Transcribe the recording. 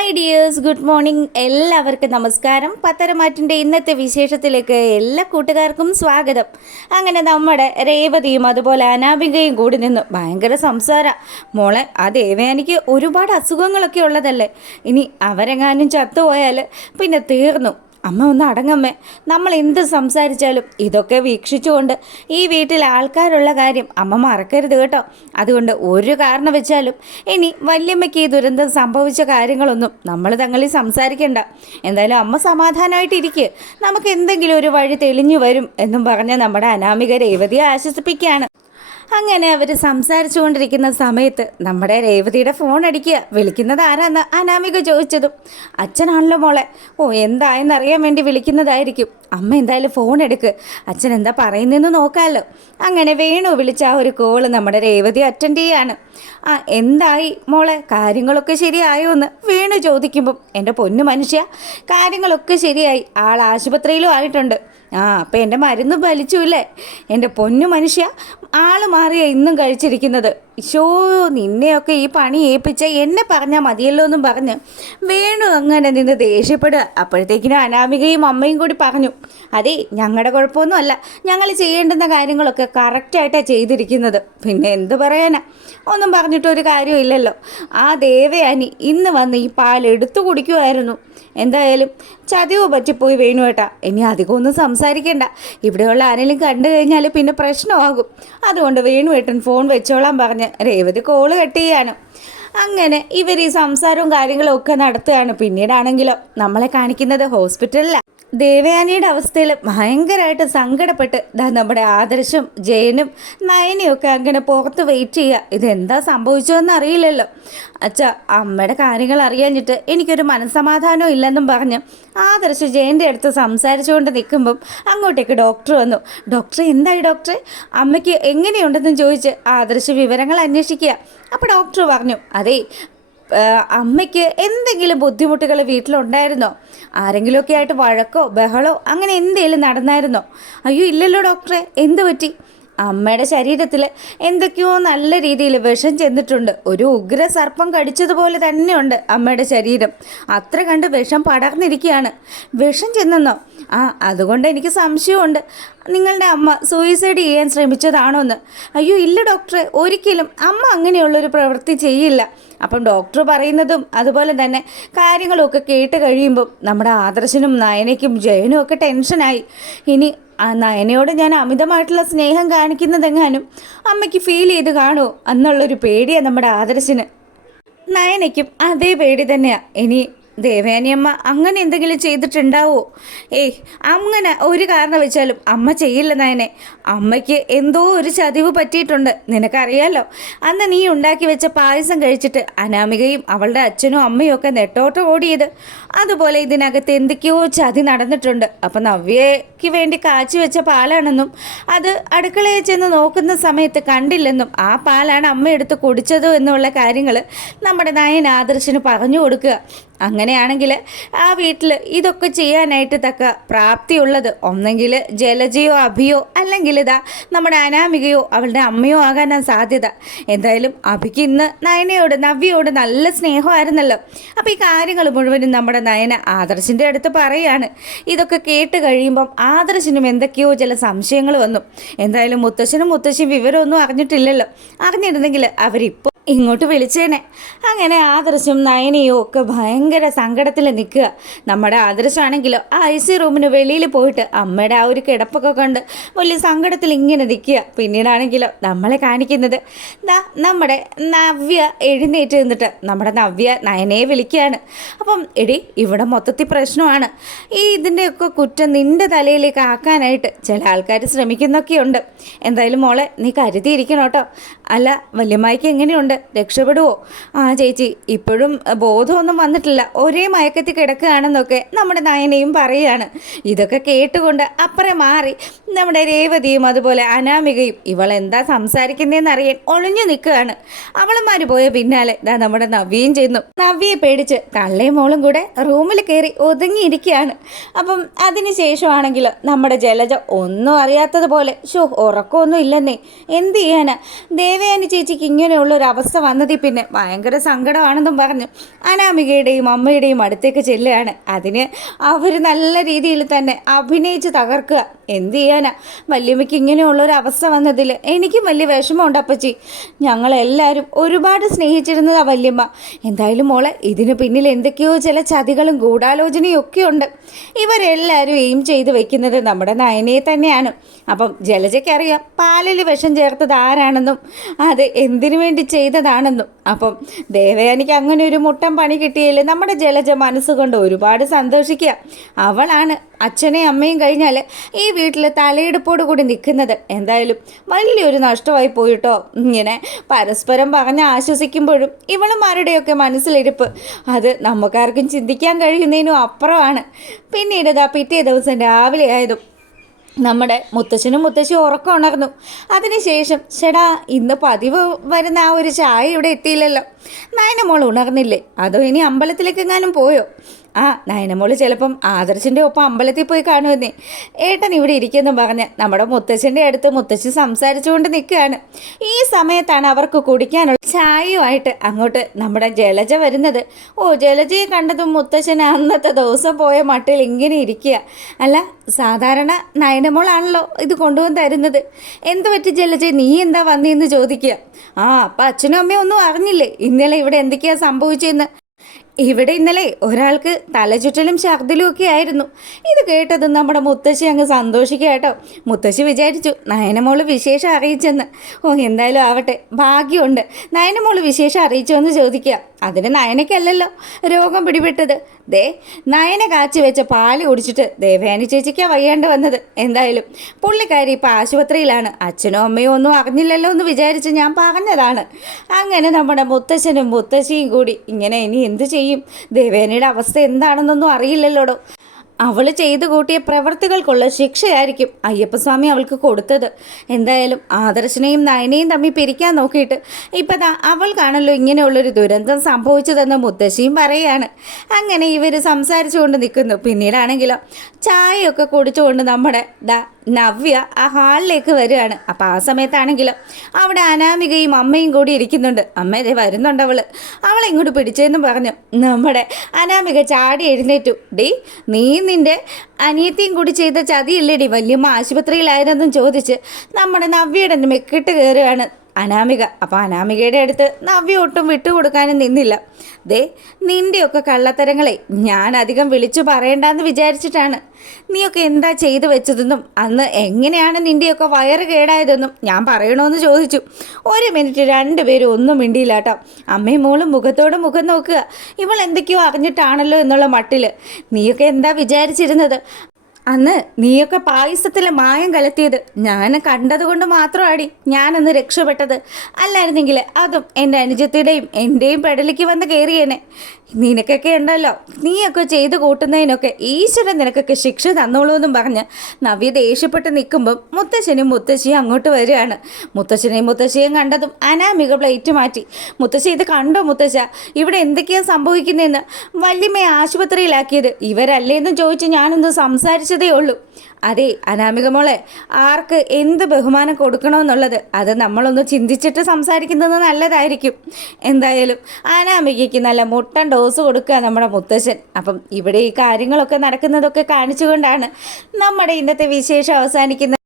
Hi dears, good morning. എല്ലാവർക്കും നമസ്കാരം. പത്തരമാറ്റിൻ്റെ ഇന്നത്തെ വിശേഷത്തിലേക്ക് എല്ലാ കൂട്ടുകാർക്കും സ്വാഗതം. അങ്ങനെ നമ്മുടെ രേവതിയും അതുപോലെ അനാമികയും കൂടി നിന്ന് ഭയങ്കര സംസാരം. മോളെ, ആ ദേവയാനിക്ക് ഒരുപാട് അസുഖങ്ങളൊക്കെ ഉള്ളതല്ലേ, ഇനി അവരെങ്ങാനും ചത്തുപോയാൽ പിന്നെ തീർന്നു. അമ്മ ഒന്ന് അടങ്ങമ്മേ, നമ്മൾ എന്ത് സംസാരിച്ചാലും ഇതൊക്കെ വീക്ഷിച്ചുകൊണ്ട് ഈ വീട്ടിൽ ആൾക്കാരുള്ള കാര്യം അമ്മ മറക്കരുത് കേട്ടോ. അതുകൊണ്ട് ഒരു കാരണം വെച്ചാലും ഇനി വല്യമ്മയ്ക്ക് ഈ ദുരന്തം സംഭവിച്ച കാര്യങ്ങളൊന്നും നമ്മൾ തങ്ങളിൽ സംസാരിക്കേണ്ട. എന്തായാലും അമ്മ സമാധാനമായിട്ടിരിക്കുക, നമുക്ക് എന്തെങ്കിലും ഒരു വഴി തെളിഞ്ഞു വരും എന്നും പറഞ്ഞ് നമ്മുടെ അനാമിക രേവതിയെ ആശ്വസിപ്പിക്കുകയാണ്. അങ്ങനെ അവർ സംസാരിച്ചു കൊണ്ടിരിക്കുന്ന സമയത്ത് നമ്മുടെ രേവതിയുടെ ഫോൺ അടിക്കുക. വിളിക്കുന്നത് ആരാന്ന് അനാമിക ചോദിച്ചതും അച്ഛനാണല്ലോ മോളെ. ഓ, എന്തായെന്നറിയാൻ വേണ്ടി വിളിക്കുന്നതായിരിക്കും. അമ്മ എന്തായാലും ഫോൺ എടുക്ക്, അച്ഛൻ എന്താ പറയുന്നതെന്ന് നോക്കാമല്ലോ. അങ്ങനെ വേണു വിളിച്ച ആ ഒരു കോള് നമ്മുടെ രേവതി അറ്റൻഡ് ചെയ്യാണ്. എന്തായി മോളെ, കാര്യങ്ങളൊക്കെ ശരിയായോ എന്ന് വേണു ചോദിക്കുമ്പം എൻ്റെ പൊന്നു മനുഷ്യ, കാര്യങ്ങളൊക്കെ ശരിയായി, ആൾ ആശുപത്രിയിലും ആയിട്ടുണ്ട്. അപ്പം എൻ്റെ മരുന്ന് വലിച്ചുല്ലേ എൻ്റെ പൊന്നു മനുഷ്യ, ആൾ മാറിയ ഇന്നും കഴിച്ചിരിക്കുന്നത്. ഷോ, നിന്നെയൊക്കെ ഈ പണി ഏൽപ്പിച്ച എന്നെ പറഞ്ഞാൽ മതിയല്ലോ എന്നും പറഞ്ഞ് വേണു അങ്ങനെ നിന്ന് ദേഷ്യപ്പെടുക. അപ്പോഴത്തേക്കിനും അനാമികയും അമ്മയും കൂടി പറഞ്ഞു, അതെ, ഞങ്ങളുടെ കുഴപ്പമൊന്നുമല്ല, ഞങ്ങൾ ചെയ്യേണ്ടുന്ന കാര്യങ്ങളൊക്കെ കറക്റ്റായിട്ടാണ് ചെയ്തിരിക്കുന്നത്. പിന്നെ എന്ത് പറയാനാ, ഒന്നും പറഞ്ഞിട്ടൊരു കാര്യമില്ലല്ലോ. ആ ദേവയാനി ഇന്ന് വന്ന് ഈ പാൽ എടുത്തു കുടിക്കുമായിരുന്നു. എന്തായാലും ചതിവ് പറ്റിപ്പോയി വേണു ഏട്ടാ. ഇനി അധികമൊന്നും സംസാരിക്കേണ്ട, ഇവിടെയുള്ള ആരെങ്കിലും കണ്ടു കഴിഞ്ഞാൽ പിന്നെ പ്രശ്നമാകും. അതുകൊണ്ട് വേണു ഏട്ടൻ ഫോൺ വെച്ചോളാൻ പറഞ്ഞ് രേവതി കോള് കട്ട് ചെയ്യാണ്. അങ്ങനെ ഇവർ ഈ സംസാരവും കാര്യങ്ങളും ഒക്കെ നടത്തുകയാണ്. പിന്നീടാണെങ്കിലോ നമ്മളെ കാണിക്കുന്നത് ഹോസ്പിറ്റലിലാണ്. ദേവയാനിയുടെ അവസ്ഥയിൽ ഭയങ്കരമായിട്ട് സങ്കടപ്പെട്ട് നമ്മുടെ ആദർശും ജയനും നയനയും ഒക്കെ അങ്ങനെ പുറത്ത് വെയിറ്റ് ചെയ്യുക. ഇതെന്താ സംഭവിച്ചതെന്ന് അറിയില്ലല്ലോ അച്ഛാ, അമ്മയുടെ കാര്യങ്ങൾ അറിയാഞ്ഞിട്ട് എനിക്കൊരു മനസ്സമാധാനവും ഇല്ലെന്നും പറഞ്ഞ് ആദർശ് ജയൻ്റെ അടുത്ത് സംസാരിച്ചുകൊണ്ട് നിൽക്കുമ്പം അങ്ങോട്ടേക്ക് ഡോക്ടർ വന്നു. ഡോക്ടറെ, എന്തായി ഡോക്ടറെ, അമ്മയ്ക്ക് എങ്ങനെയുണ്ടെന്നും ചോദിച്ച് ആദർശ് വിവരങ്ങൾ അന്വേഷിക്കുക. അപ്പോൾ ഡോക്ടർ പറഞ്ഞു, അതേ, അമ്മയ്ക്ക് എന്തെങ്കിലും ബുദ്ധിമുട്ടുകൾ വീട്ടിലുണ്ടായിരുന്നോ? ആരെങ്കിലുമൊക്കെ ആയിട്ട് വഴക്കോ ബഹളോ അങ്ങനെ എന്തെങ്കിലും നടന്നായിരുന്നോ? അയ്യോ ഇല്ലല്ലോ ഡോക്ടറെ, എന്ത് പറ്റി? അമ്മയുടെ ശരീരത്തിൽ എന്തൊക്കെയോ നല്ല രീതിയിൽ വിഷം ചെന്നിട്ടുണ്ട്. ഒരു ഉഗ്ര സർപ്പം കടിച്ചതുപോലെ തന്നെയുണ്ട് അമ്മയുടെ ശരീരം. അത്ര കണ്ട് വിഷം പടർന്നിരിക്കുകയാണ്. വിഷം ചെന്നെന്നോ? അതുകൊണ്ട് എനിക്ക് സംശയമുണ്ട്, നിങ്ങളുടെ അമ്മ സൂയിസൈഡ് ചെയ്യാൻ ശ്രമിച്ചതാണോ എന്ന്. അയ്യോ ഇല്ല ഡോക്ടറെ, ഒരിക്കലും അമ്മ അങ്ങനെയുള്ളൊരു പ്രവൃത്തി ചെയ്യില്ല. അപ്പം ഡോക്ടർ പറയുന്നതും അതുപോലെ തന്നെ കാര്യങ്ങളൊക്കെ കേട്ട് കഴിയുമ്പം നമ്മുടെ ആദർശനും നയനയ്ക്കും ജയനും ഒക്കെ ടെൻഷനായി. ഇനി നയനയോട് ഞാൻ അമിതമായിട്ടുള്ള സ്നേഹം കാണിക്കുന്നതെങ്ങാനും അമ്മയ്ക്ക് ഫീൽ ചെയ്ത് കാണുമോ എന്നുള്ളൊരു പേടിയാണ് നമ്മുടെ ആദർശന്. നയനയ്ക്കും അതേ പേടി തന്നെയാണ്. ഇനി ദേവയാനിയമ്മ അങ്ങനെ എന്തെങ്കിലും ചെയ്തിട്ടുണ്ടാവോ? അങ്ങനെ ഒരു കാരണം വെച്ചാലും അമ്മ ചെയ്യില്ല നയനെ. അമ്മയ്ക്ക് എന്തോ ഒരു ചതിവ് പറ്റിയിട്ടുണ്ട്. നിനക്കറിയാലോ, അന്ന് നീ ഉണ്ടാക്കി വെച്ച പായസം കഴിച്ചിട്ട് അനാമികയും അവളുടെ അച്ഛനും അമ്മയും ഒക്കെ നെട്ടോട്ടം ഓടിയത്. അതുപോലെ ഇതിനകത്ത് എന്തൊക്കെയോ ചതി നടന്നിട്ടുണ്ട്. അപ്പം നവ്യയ്ക്ക് വേണ്ടി കാച്ചി വെച്ച പാലാണെന്നും അത് അടുക്കളയിൽ ചെന്ന് നോക്കുന്ന സമയത്ത് കണ്ടില്ലെന്നും ആ പാലാണ് അമ്മ എടുത്ത് കുടിച്ചതും എന്നുള്ള കാര്യങ്ങൾ നമ്മുടെ നയൻ ആദർശന് പറഞ്ഞു കൊടുക്കുക. അങ്ങനെയാണെങ്കിൽ ആ വീട്ടിൽ ഇതൊക്കെ ചെയ്യാനായിട്ട് തക്ക പ്രാപ്തിയുള്ളത് ഒന്നെങ്കിൽ ജലജയോ അഭിയോ അല്ലെങ്കിൽ ഇതാ നമ്മുടെ അനാമികയോ അവളുടെ അമ്മയോ ആകാനാണ് സാധ്യത. എന്തായാലും അഭിക്ക് ഇന്ന് നയനയോട് നവ്യയോട് നല്ല സ്നേഹമായിരുന്നല്ലോ. അപ്പോൾ ഈ കാര്യങ്ങൾ മുഴുവനും നമ്മുടെ നയന ആദർശിൻ്റെ അടുത്ത് പറയുകയാണ്. ഇതൊക്കെ കേട്ട് കഴിയുമ്പം ആദർശിനും എന്തൊക്കെയോ ചില സംശയങ്ങൾ വന്നു. എന്തായാലും മുത്തശ്ശനും മുത്തശ്ശിയും വിവരമൊന്നും അറിഞ്ഞിട്ടില്ലല്ലോ. അറിഞ്ഞിരുന്നെങ്കിൽ അവരിപ്പോൾ ഇങ്ങോട്ട് വിളിച്ചേനെ. അങ്ങനെ ആദർശും നയനയും ഒക്കെ ഭയങ്കര സങ്കടത്തിൽ നിൽക്കുക. നമ്മുടെ ആദർശാണെങ്കിലോ ആ IC റൂമിന് വെളിയിൽ പോയിട്ട് അമ്മയുടെ ആ ഒരു കിടപ്പൊക്കെ കണ്ട് വലിയ സങ്കടത്തിൽ ഇങ്ങനെ നിൽക്കുക. പിന്നീടാണെങ്കിലോ നമ്മളെ കാണിക്കുന്നത് നമ്മുടെ നവ്യ എഴുന്നേറ്റ് നിന്നിട്ട് നമ്മുടെ നവ്യ നയനയെ വിളിക്കുകയാണ്. അപ്പം എടി, ഇവിടെ മൊത്തത്തിൽ പ്രശ്നമാണ്. ഇതിൻ്റെയൊക്കെ കുറ്റം നിൻ്റെ തലയിലേക്ക് ആക്കാനായിട്ട് ചില ആൾക്കാർ ശ്രമിക്കുന്നൊക്കെയുണ്ട്. എന്തായാലും മോളെ, നീ കരുതിയിരിക്കണം കേട്ടോ. അല്ല, വല്യമ്മായിക്ക് എങ്ങനെയുണ്ട്, രക്ഷപ്പെടുവോ? ചേച്ചി, ഇപ്പോഴും ബോധമൊന്നും വന്നിട്ടില്ല, ഒരേ മയക്കത്തിൽ കിടക്കുകയാണെന്നൊക്കെ നമ്മുടെ നയനയും പറയുകയാണ്. ഇതൊക്കെ കേട്ടുകൊണ്ട് അപ്പുറം മാറി നമ്മുടെ രേവതിയും അതുപോലെ അനാമികയും ഇവളെന്താ സംസാരിക്കുന്നതെന്ന് അറിയാൻ ഒളിഞ്ഞു നിൽക്കുകയാണ്. അവളന്മാർ പോയ പിന്നാലെ നമ്മുടെ നവ്യയും ചെയ്യുന്നു. നവ്യയെ പേടിച്ച് തള്ളയും മോളും കൂടെ റൂമിൽ കയറി ഒതുങ്ങിയിരിക്കുകയാണ്. അപ്പം അതിന് ശേഷമാണെങ്കിൽ നമ്മുടെ ജലജ ഒന്നും അറിയാത്തതുപോലെ ഉറക്കമൊന്നും ഇല്ലെന്നേ, എന്ത് ചെയ്യാനാ, ദേവയാനി ചേച്ചിക്ക് ഇങ്ങനെയുള്ളൊരവസ്ഥ അവസ്ഥ വന്നതിൽ പിന്നെ ഭയങ്കര സങ്കടമാണെന്നും പറഞ്ഞു അനാമികയുടെയും അമ്മയുടെയും അടുത്തേക്ക് ചെല്ലുകയാണ്. അതിന് അവർ നല്ല രീതിയിൽ തന്നെ അഭിനയിച്ച് തകർക്കുക. എന്ത് ചെയ്യാനാ, വല്യമ്മയ്ക്ക് ഇങ്ങനെയുള്ളൊരു അവസ്ഥ വന്നതിൽ എനിക്കും വലിയ വിഷമമുണ്ട് അപ്പച്ചി. ഞങ്ങളെല്ലാവരും ഒരുപാട് സ്നേഹിച്ചിരുന്നതാ വല്യമ്മ. എന്തായാലും മോളെ, ഇതിന് പിന്നിൽ എന്തൊക്കെയോ ചില ചതികളും ഗൂഢാലോചനയും ഒക്കെ ഉണ്ട്. ഇവരെല്ലാവരും എയിം ചെയ്ത് വെക്കുന്നത് നമ്മുടെ നയനയെ തന്നെയാണ്. അപ്പം ജലജയ്ക്കറിയാം പാലിൽ വിഷം ചേർത്തത് ആരാണെന്നും അത് എന്തിനു വേണ്ടി ചെയ്തതാണെന്നും. അപ്പം ദേവയാനിക്ക് അങ്ങനെ ഒരു മുട്ടൻ പണി കിട്ടിയതിൽ നമ്മുടെ ജലജ മനസ്സുകൊണ്ട് ഒരുപാട് സന്തോഷിക്കുക. അവളാണ് അച്ഛനെയും അമ്മയും കഴിഞ്ഞാൽ ഈ വീട്ടിൽ തലയെടുപ്പോട് കൂടി നിൽക്കുന്നത്. എന്തായാലും വലിയൊരു നഷ്ടമായി പോയിട്ടോ. ഇങ്ങനെ പരസ്പരം പറഞ്ഞ് ആശ്വസിക്കുമ്പോഴും ഇവളുമാരുടെയൊക്കെ മനസ്സിലിരിപ്പ് അത് നമുക്കാർക്കും ചിന്തിക്കാൻ കഴിയുന്നതിനും അപ്പുറമാണ്. പിന്നീട് പിറ്റേ ദിവസം രാവിലെ ആയതും നമ്മുടെ മുത്തശ്ശനും മുത്തശ്ശിയും ഉറക്കം ഉണർന്നു. അതിനുശേഷം ചേടാ ഇന്ന് പതിവ് വരുന്ന ആ ഒരു ചായ ഇവിടെ എത്തിയില്ലല്ലോ. നയനമോൾ ഉണർന്നില്ലേ? അതോ ഇനി അമ്പലത്തിലേക്ക് എങ്ങാനും പോയോ? നയനമോള് ചിലപ്പം ആദർശിൻ്റെ ഒപ്പം അമ്പലത്തിൽ പോയി കാണുമെന്നേ. ഏട്ടൻ ഇവിടെ ഇരിക്കുമെന്ന് പറഞ്ഞ് നമ്മുടെ മുത്തശ്ശൻ്റെ അടുത്ത് മുത്തശ്ശി സംസാരിച്ചുകൊണ്ട് നിൽക്കുകയാണ്. ഈ സമയത്താണ് അവർക്ക് കുടിക്കാനുള്ള ചായയുമായിട്ട് അങ്ങോട്ട് നമ്മുടെ ജലജ വരുന്നത്. ജലജയെ കണ്ടതും മുത്തശ്ശൻ അന്നത്തെ ദിവസം പോയ മട്ടിൽ ഇങ്ങനെ ഇരിക്കുക. അല്ല, സാധാരണ നയനമോളാണല്ലോ ഇത് കൊണ്ടുവന്ന് തരുന്നത്. എന്ത് പറ്റി ജലജ, നീ എന്താ വന്നതെന്ന് ചോദിക്കുക. അപ്പം അച്ഛനും അമ്മയും ഒന്നും അറിഞ്ഞില്ലേ ഇന്നലെ ഇവിടെ എന്തൊക്കെയാണ് സംഭവിച്ചതെന്ന്? ഇവിടെ ഇന്നലെ ഒരാൾക്ക് തലചുറ്റലും ഛർദിലും ഒക്കെ ആയിരുന്നു. ഇത് കേട്ടത് നമ്മുടെ മുത്തശ്ശി അങ്ങ് സന്തോഷിക്കുക കേട്ടോ. മുത്തശ്ശി വിചാരിച്ചു നയനമോള് വിശേഷം അറിയിച്ചെന്ന്. എന്തായാലും ആവട്ടെ, ഭാഗ്യമുണ്ട്. നയനമോള് വിശേഷം അറിയിച്ചു എന്ന് ചോദിക്കുക. അതിന് നയനയ്ക്കല്ലല്ലോ രോഗം പിടിപെട്ടത്. നയന കാച്ചി വെച്ച പാല് കുടിച്ചിട്ട് ദേവയാനി ചേച്ചിക്കാ വയ്യാണ്ട് വന്നത്. എന്തായാലും പുള്ളിക്കാരി ഇപ്പോൾ ആശുപത്രിയിലാണ്. അച്ഛനും അമ്മയും ഒന്നും അറിഞ്ഞില്ലല്ലോ എന്ന് വിചാരിച്ച് ഞാൻ പറഞ്ഞതാണ്. അങ്ങനെ നമ്മുടെ മുത്തശ്ശനും മുത്തശ്ശിയും കൂടി ഇങ്ങനെ ഇനി എന്ത് ചെയ്യും? ദേവയാനിയുടെ അവസ്ഥ എന്താണെന്നൊന്നും അറിയില്ലല്ലോടോ. അവൾ ചെയ്തു കൂട്ടിയ പ്രവൃത്തികൾക്കുള്ള ശിക്ഷയായിരിക്കും അയ്യപ്പസ്വാമി അവൾക്ക് കൊടുത്തത്. എന്തായാലും ആദർശനെയും നയനെയും തമ്മിൽ പിരിക്കാൻ നോക്കിയിട്ട് ഇപ്പം അവൾക്കാണല്ലോ ഇങ്ങനെയുള്ളൊരു ദുരന്തം സംഭവിച്ചതെന്ന് മുത്തശ്ശിയും പറയുകയാണ്. അങ്ങനെ ഇവർ സംസാരിച്ചുകൊണ്ട് നിൽക്കുന്നു. പിന്നീടാണെങ്കിലോ ചായയൊക്കെ കുടിച്ചുകൊണ്ട് നമ്മുടെ നവ്യ ആ ഹാളിലേക്ക് വരികയാണ്. അപ്പോൾ ആ സമയത്താണെങ്കിലും അവിടെ അനാമികയും അമ്മയും കൂടി ഇരിക്കുന്നുണ്ട്. അമ്മ ഇതേ വരുന്നുണ്ട്. അവളെങ്ങോട്ട് പിടിച്ചതെന്ന് പറഞ്ഞു നമ്മുടെ അനാമിക ചാടി എഴുന്നേറ്റു. നീ നിൻ്റെ അനിയത്തിയും കൂടി ചെയ്ത ചതിയില്ലേടി വല്യമ്മ ആശുപത്രിയിലായിരുന്നെന്നും ചോദിച്ച് നമ്മുടെ നവ്യയുടെ മെക്കിട്ട് കയറുകയാണ് അനാമിക. അപ്പോൾ അനാമികയുടെ അടുത്ത് നവ്യ ഒട്ടും വിട്ടുകൊടുക്കാനും നിന്നില്ല. നിൻ്റെയൊക്കെ കള്ളത്തരങ്ങളെ ഞാൻ അധികം വിളിച്ചു പറയണ്ടെന്ന് വിചാരിച്ചിട്ടാണ്. നീയൊക്കെ എന്താ ചെയ്തു വെച്ചതെന്നും അന്ന് എങ്ങനെയാണ് നിൻ്റെയൊക്കെ വയറ് കേടായതെന്നും ഞാൻ പറയണമെന്ന് ചോദിച്ചു. 1 മിനിറ്റ് രണ്ടുപേരും ഒന്നും മിണ്ടിയില്ല കേട്ടോ. അമ്മയും മോളും മുഖത്തോട് മുഖം നോക്കുക. ഇവൾ എന്തൊക്കെയോ അറിഞ്ഞിട്ടാണല്ലോ എന്നുള്ള മട്ടിൽ. നീയൊക്കെ എന്താ വിചാരിച്ചിരുന്നത്? അന്ന് നീയൊക്കെ പായസത്തിൽ മായം കലർത്തിയത് ഞാൻ കണ്ടതുകൊണ്ട് മാത്രമാണ് ഞാനന്ന് രക്ഷപ്പെട്ടത്. അല്ലായിരുന്നെങ്കിൽ അതും എൻ്റെ അനുജത്തിയുടെയും എൻ്റെയും പെടലിക്ക് വന്ന് കയറിയേനെ. നിനക്കൊക്കെ ഉണ്ടല്ലോ, നീയൊക്കെ ചെയ്ത് കൂട്ടുന്നതിനൊക്കെ ഈശ്വരൻ നിനക്കൊക്കെ ശിക്ഷ തന്നോളൂ എന്നും പറഞ്ഞ് നവ്യ ദേഷ്യപ്പെട്ട് നിൽക്കുമ്പം മുത്തശ്ശനും മുത്തശ്ശിയും അങ്ങോട്ട് വരികയാണ്. മുത്തശ്ശനെയും മുത്തശ്ശിയും കണ്ടതും അനാമിക പ്ലേറ്റ് മാറ്റി. മുത്തശ്ശി ഇത് കണ്ടോ മുത്തശ്ശ, ഇവിടെ എന്തൊക്കെയാണ് സംഭവിക്കുന്നതെന്ന്? വല്യമ്മയെ ആശുപത്രിയിലാക്കിയത് ഇവരല്ലേന്നും ചോദിച്ച് ഞാനൊന്ന് സംസാരിച്ചതേ ഉള്ളൂ. അതെ അനാമിക മോളെ, ആർക്ക് എന്ത് ബഹുമാനം കൊടുക്കണമെന്നുള്ളത് അത് നമ്മളൊന്ന് ചിന്തിച്ചിട്ട് സംസാരിക്കുന്നത് നല്ലതായിരിക്കും. എന്തായാലും അനാമികയ്ക്ക് നല്ല മുട്ടൻ ഡോസ് കൊടുക്കുക നമ്മുടെ മുത്തശ്ശൻ. അപ്പം ഇവിടെ ഈ കാര്യങ്ങളൊക്കെ നടക്കുന്നതൊക്കെ കാണിച്ചുകൊണ്ടാണ് നമ്മുടെ ഇന്നത്തെ വിശേഷം അവസാനിക്കുന്നത്.